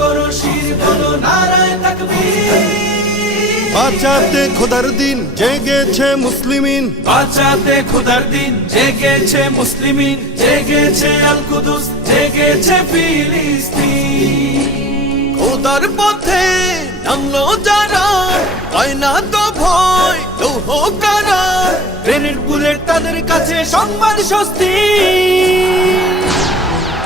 করো শির বলো নারায়ে তাকবীর। বাঁচাতে খোদার দিন জেগেছে মুসলিমিন, বাঁচাতে খোদার দিন জেগেছে মুসলিমিন, জেগেছে আল কুদুস, জেগেছে ফিলিস্তিন। খোদার পথে নামলো যারা, হয় না তো ভয় লৌহ কারা। গ্রেনেড বুলেট তাদের কাছে সংবাদ স্বস্তি।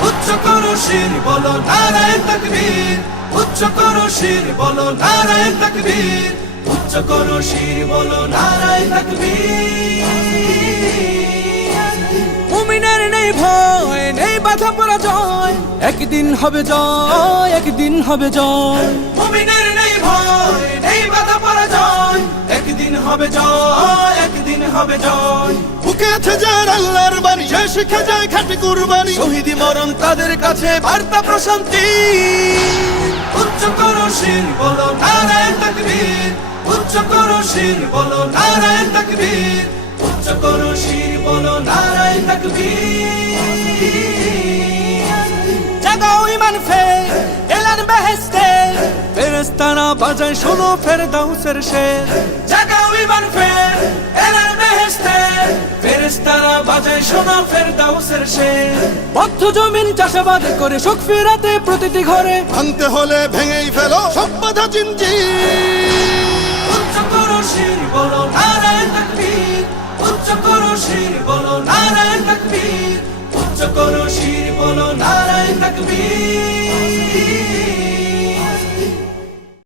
উচ্চ করো শির বলো নারায়ে তাকবীর, উচ্চ করো শির বলো নারায়ে তাকবীর, উচ্চ করো শির বলো নারায়ে তাকবীর। মুমিনের নেই ভয়, নেই বাধা পরাজয়, একদিন হবে জয়, একদিন হবে জয়। মুমিনের নেই ভয়, নেই বাধা পরাজয়, একদিন হবে জয়, একদিন হবে জয়। বুকে আছে যার আল্লাহর বাণী, সে শিখে যায় খাঁটি কুরবানি। শহীদি মরণ তাদের কাছে বার্তা প্রশান্তি। উচ্চ করো শির বলো নারায়ে তাকবীর, উচ্চ করো শির বলো নারায়ে তাকবীর, উচ্চ করো শির বলো নারায়ে তাকবীর। জাগাও ঈমান ফের এলান বেহেশতে, ফেরেশতারা বাজায় শোনো ফেরদাউসের শের। জাগাও ঈমান ফের এলান বেহেশতে, ফেরেশতারা বাজায় শোনো ফেরদাউসের শের। বদ্ধ জমিন চাষাবাদ করে সুখ ফেরাতে প্রতিটি ঘরে, ভাঙতে হলে ভেঙেই ফেলো সব বাধা জিনজির। উচ্চ করো শির বলো নারায়ে তাকবীর, উচ্চ করো শির বলো নারায়ে তাকবীর, উচ্চ করো শির বলো নারায়ে তাকবীর।